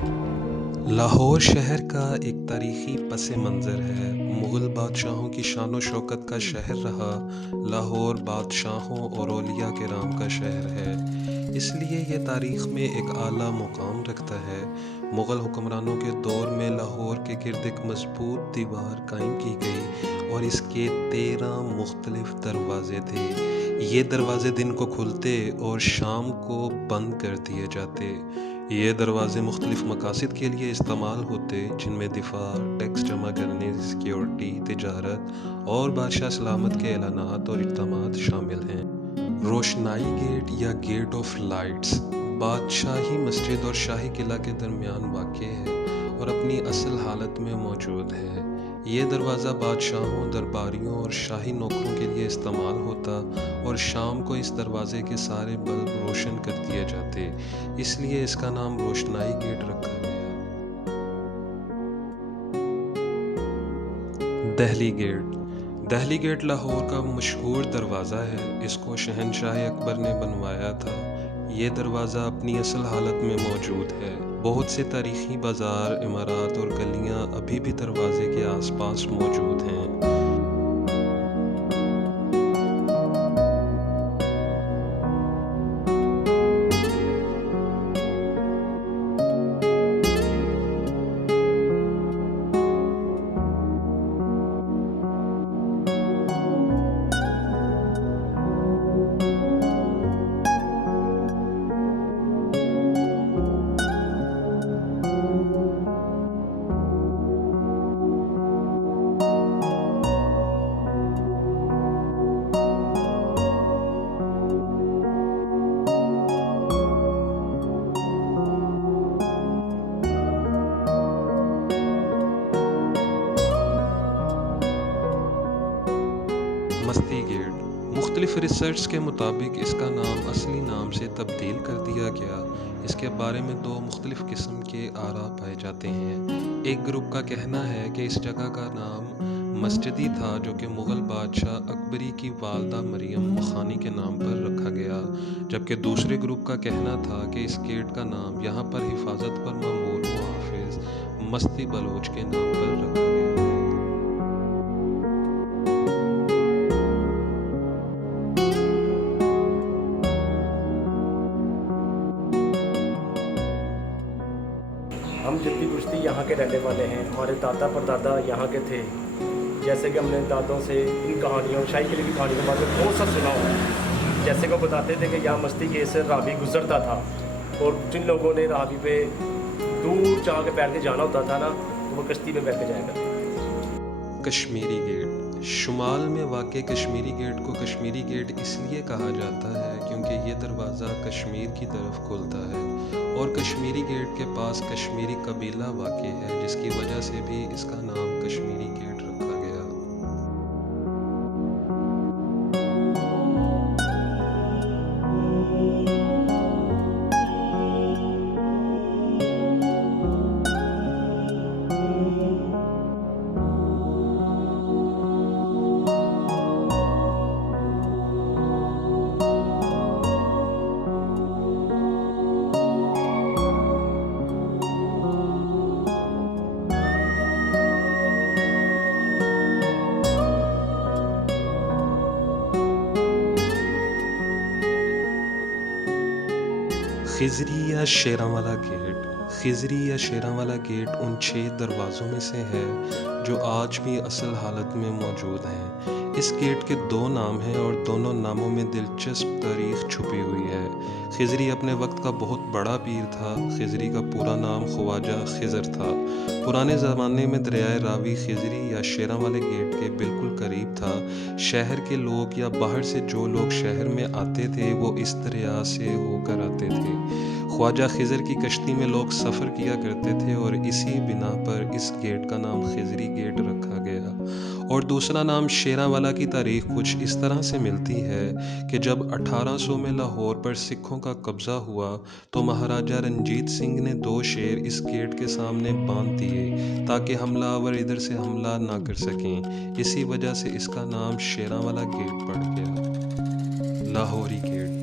लाहौर शहर का एक तारीखी पस मंज़र है। मुग़ल बादशाहों की शान व शौकत का शहर रहा लाहौर बादशाहों और औलिया किराम का शहर है, इसलिए ये तारीख़ में एक आला मुक़ाम रखता है। मुग़ल हुक्मरानों के दौर में लाहौर के गिर्द एक मज़बूत दीवार कायम की गई और इसके 13 मुख्तलिफ़ दरवाज़े थे। ये दरवाज़े दिन को खुलते और शाम को बंद कर दिए जाते। ये दरवाज़े मुख्तलिफ़ मकासद के लिए इस्तेमाल होते, जिनमें दिफा, टैक्स जमा करने, सिक्योरिटी, तिजारत और बादशाह सलामत के ऐलानात और इक़दामात शामिल हैं। रोशनाई गेट या गेट ऑफ लाइट्स बादशाही मस्जिद और शाही किला के दरमियान वाक़ है और अपनी असल हालत में मौजूद है। ये दरवाज़ा बादशाहों, दरबारियों और शाही नौकरों के लिए इस्तेमाल होता और शाम को इस दरवाज़े के सारे बल्ब रोशन कर दिए जाते, इसलिए इसका नाम रोशनाई गेट रखा गया। दहली गेट दहली गेट लाहौर का मशहूर दरवाज़ा है। इसको शहनशाह अकबर ने बनवाया था। ये दरवाज़ा अपनी असल हालत में मौजूद है। बहुत से तारीख़ी बाज़ार, इमारत और गलियाँ अभी भी दरवाज़े के आसपास मौजूद हैं। मस्ती गेट मुख्तलिफ रिसर्च के मुताबिक इसका नाम असली नाम से तब्दील कर दिया गया। इसके बारे में दो मुख्तलिफ किस्म के आरा पाए जाते हैं। एक ग्रुप का कहना है कि इस जगह का नाम मस्जिदी था, जो कि मुग़ल बादशाह अकबरी की वालदा मरियम मखानी के नाम पर रखा गया, जबकि दूसरे ग्रुप का कहना था कि इस गेट का नाम यहाँ पर हिफाजत पर मामूर मुहाफ़िज़ मस्ती बलोच के नाम पर रखा गया। हम जद्दी कुश्ती यहाँ के रहने वाले हैं। हमारे दादा परदादा यहाँ के थे। जैसे कि हमने दादों से इन कहानियों, शाही किले की कहानियों के बारे में बहुत सा सुना हुआ है। जैसे कि वो बताते थे कि यहाँ मस्ती के से रावी गुजरता था और जिन लोगों ने रावी पे दूर जहाँ के पैर के जाना होता था ना, तो वो कश्ती में बैठ के जाया करते थे। कश्मीरी गेट शुमाल में वाक़ कश्मीरी गेट को कश्मीरी गेट इसलिए कहा जाता है क्योंकि ये दरवाज़ा कश्मीर की तरफ खुलता है और कश्मीरी गेट के पास कश्मीरी कबीला वाक़ है, जिसकी वजह से भी इसका नाम कश्मीरी गेट रखा गया। खिज़री या शेरांवाला गेट खिज़री या शेरांवाला गेट उन 6 दरवाज़ों में से है जो आज भी असल हालत में मौजूद हैं। इस गेट के 2 नाम हैं और दोनों नामों में दिलचस्प तारीख़ छुपी हुई है। खिज़री अपने वक्त का बहुत बड़ा पीर था। खिज़री का पूरा नाम ख्वाजा खिज़र था। पुराने ज़माने में दरियाए रावी खिज़री या शेरांवाले गेट के बिल्कुल करीब था। शहर के लोग या बाहर से जो लोग शहर में आते थे, वो इस दरिया से होकर आते थे। ख्वाजा खिज़र की कश्ती में लोग सफ़र किया करते थे और इसी बिना पर इस गेट का नाम खिज़री गेट रखा गया। और दूसरा नाम शेरांवाला की तारीख़ कुछ इस तरह से मिलती है कि जब 1800 में लाहौर पर सिखों का कब्ज़ा हुआ तो महाराजा रंजीत सिंह ने 2 शेर इस गेट के सामने बांध दिए ताकि हमलावर इधर से हमला ना कर सकें। इसी वजह से इसका नाम शेरांवाला गेट पड़ गया। लाहौरी गेट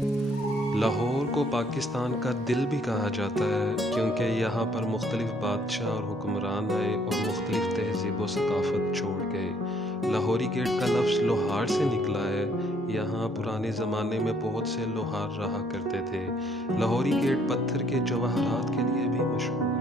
लाहौर को पाकिस्तान का दिल भी कहा जाता है क्योंकि यहाँ पर मुख्तलिफ बादशाह और हुक्मरान आए और मुख्तलिफ तहजीब व सकाफ़त छोड़ गए। लाहौरी गेट का लफ्ज़ लोहार से निकला है। यहाँ पुराने ज़माने में बहुत से लोहार रहा करते थे। लाहौरी गेट पत्थर के जवाहरात के लिए भी मशहूर है।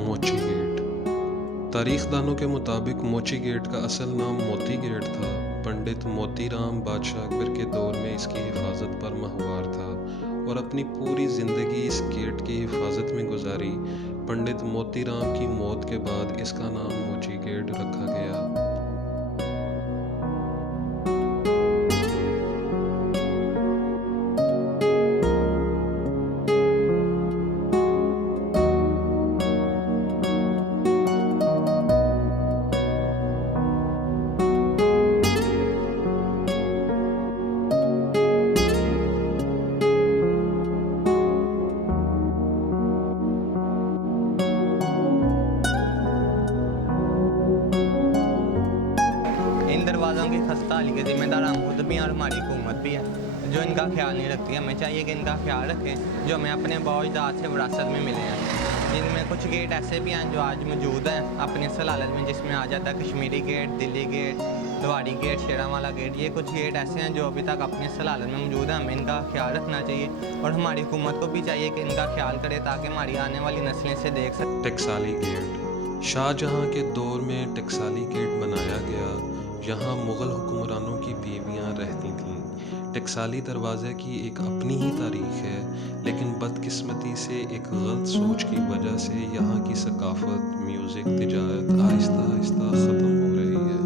मोची गेट। तारीखदानों के मुताबिक मोची गेट का असल नाम मोती गेट था। पंडित मोतीराम बादशाह अकबर के दौर में इसकी हिफाजत पर माहवार था और अपनी पूरी ज़िंदगी इस गेट की हिफाजत में गुजारी। पंडित मोतीराम की मौत के बाद इसका नाम मोची गेट रखा गया। इन दरवाज़ों की खस्ता हाली के जिम्मेदार हम खुद भी हैं और हमारी हुकूमत भी है जो इनका ख्याल नहीं रखती। हमें चाहिए कि इनका ख्याल रखें जो हमें अपने बाओजदाद से विरासत में मिले हैं। जिनमें कुछ गेट ऐसे भी हैं जो आज मौजूद हैं अपने सलालत में, जिसमें आ जाता है Kashmiri gate, Delhi gate, Lawadi gate, Sherawala gate. ये कुछ गेट ऐसे हैं जो अभी तक अपने सलालत में मौजूद हैं। हमें इनका ख्याल रखना चाहिए और हमारी हुकूमत को भी चाहिए कि इनका ख्याल करे ताकि हमारी आने वाली नस्लें से देख सकें। टकसाली गेट। शाहजहाँ के दौर में टकसाली गेट बनाया गया। यहाँ मुग़ल हुक्मरानों की बीवियाँ रहती थीं। टकसाली दरवाज़े की एक अपनी ही तारीख़ है, लेकिन बदकिस्मती से एक गलत सोच की वजह से यहाँ की सकाफ़त, म्यूज़िक, तिजारत आहिस्ता आहिस्ता ख़त्म हो रही है।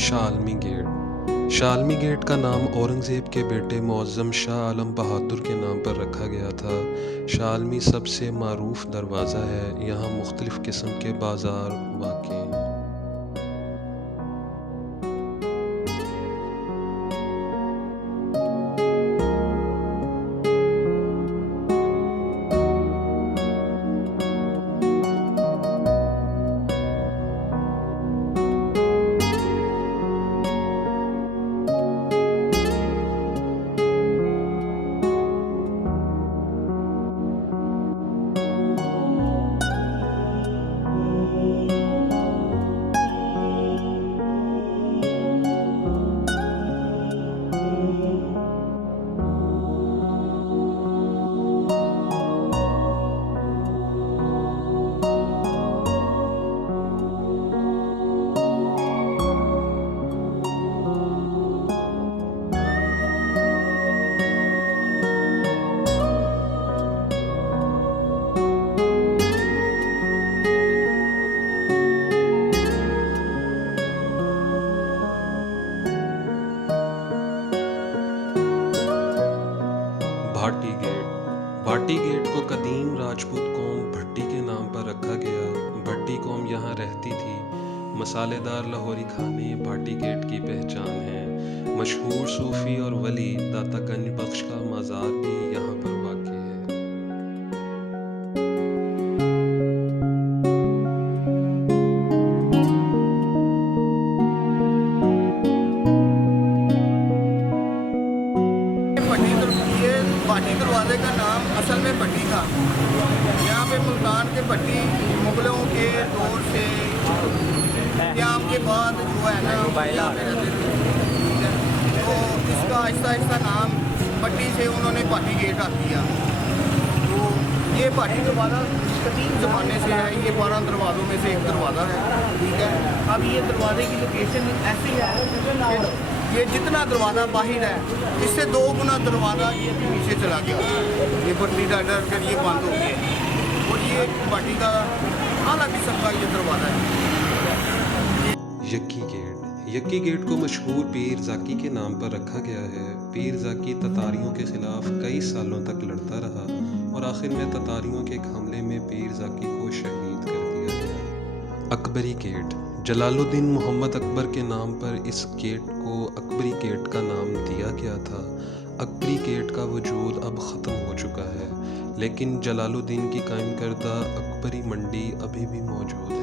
शालमी गेट। शालमी गेट का नाम औरंगज़ेब के बेटे मुअज़्ज़म शाह आलम बहादुर के नाम पर रखा गया था। शालमी सबसे मारूफ दरवाज़ा है। यहाँ मुख्तलिफ़ किस्म के बाज़ार वाक़ हैं। भाटी गेट। भाटी गेट को कदीम राजपूत कौम भट्टी के नाम पर रखा गया। भट्टी कौम यहाँ रहती थी। मसालेदार लाहौरी खाने भाटी गेट की पहचान है। मशहूर सूफ़ी और वली दाता गंज बख्श का मज़ार भी यहाँ पर वाक़ है। भाटी दरवाज़े का नाम असल में भट्टी था। यहाँ पे मुल्तान के भट्टी मुग़लों के दौर से क़याम के बाद जो है ना यहाँ पे रहते थे, तो इसका आहिस्ता आहिस्ता नाम भट्टी से उन्होंने भाटी गेट रख दिया। तो ये भाटी दरवाज़ा कदीम ज़माने से है। ये 12 दरवाज़ों में से एक दरवाज़ा है, ठीक है। अब ये दरवाज़े की लोकेशन ऐसी है कि ये जितना दरवाज़ा बाहर है इससे 2 गुना दरवाज़ा ये पीछे चला गया। ये भट्टी डाडर फिर ये बंद हो गया और ये भट्टी का आला किस्म का ये दरवाज़ा है। यक्की गेट। यक्की गेट को मशहूर पीर जाकी के नाम पर रखा गया है। पीर जाकी ततारियों के खिलाफ कई सालों तक लड़ता रहा और आखिर में ततारियों के एक हमले में पीर जाकी को शहीद कर दिया गया। अकबरी गेट। जलालुद्दीन मोहम्मद अकबर के नाम पर इस गेट को अकबरी गेट का नाम दिया गया था। अकबरी गेट का वजूद अब ख़त्म हो चुका है, लेकिन जलालुद्दीन की कायम करदा अकबरी मंडी अभी भी मौजूद है।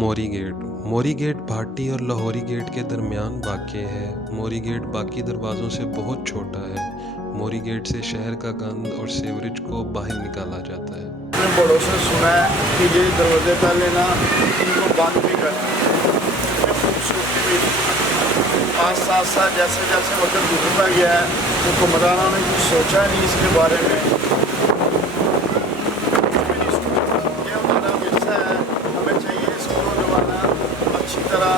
मोरी गेट। मोरी गेट भाटी और लाहौरी गेट के दरमियान वाक़ है। मोरी गेट बाकी दरवाज़ों से बहुत छोटा है। मोरी गेट से शहर का गंद और सीवरेज को बाहर निकाला जाता है। मैंने बड़ों से सुना है कि ये दरवाजे पहले ना इनको बंद भी करते हैं, खूबसूरती भी आस्ता आस्ता जैसे जैसे वक्त गुजरता गया है हुक्मरानों ने कुछ सोचा नहीं इसके बारे में। ये हमारा विरसा है, हमें चाहिए इसको जमाना अच्छी तरह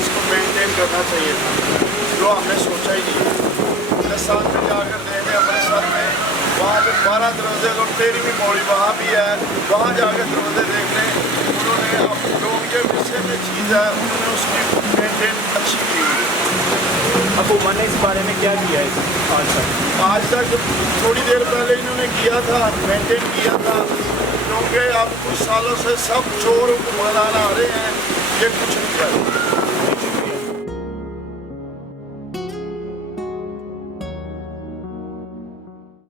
इसको मेंटेन करना चाहिए था, जो हमने सोचा ही नहीं। 10 साल में जाकर देखें अपने सर में वहाँ पे 12 दरवाजे और 13वीं पौड़ी वहाँ भी है, वहाँ जाकर दरवाजे देख लें। उन्होंने अब जो उनके विषय में चीज़ है उन्होंने उसकी मेंटेन अच्छी की हुई है। हुकूमत ने इस बारे में क्या किया है आज तक थोड़ी देर पहले इन्होंने किया था, मेंटेन किया था, क्योंकि अब कुछ सालों से सब चोर हुक्मरान आ रहे हैं, ये कुछ नहीं कर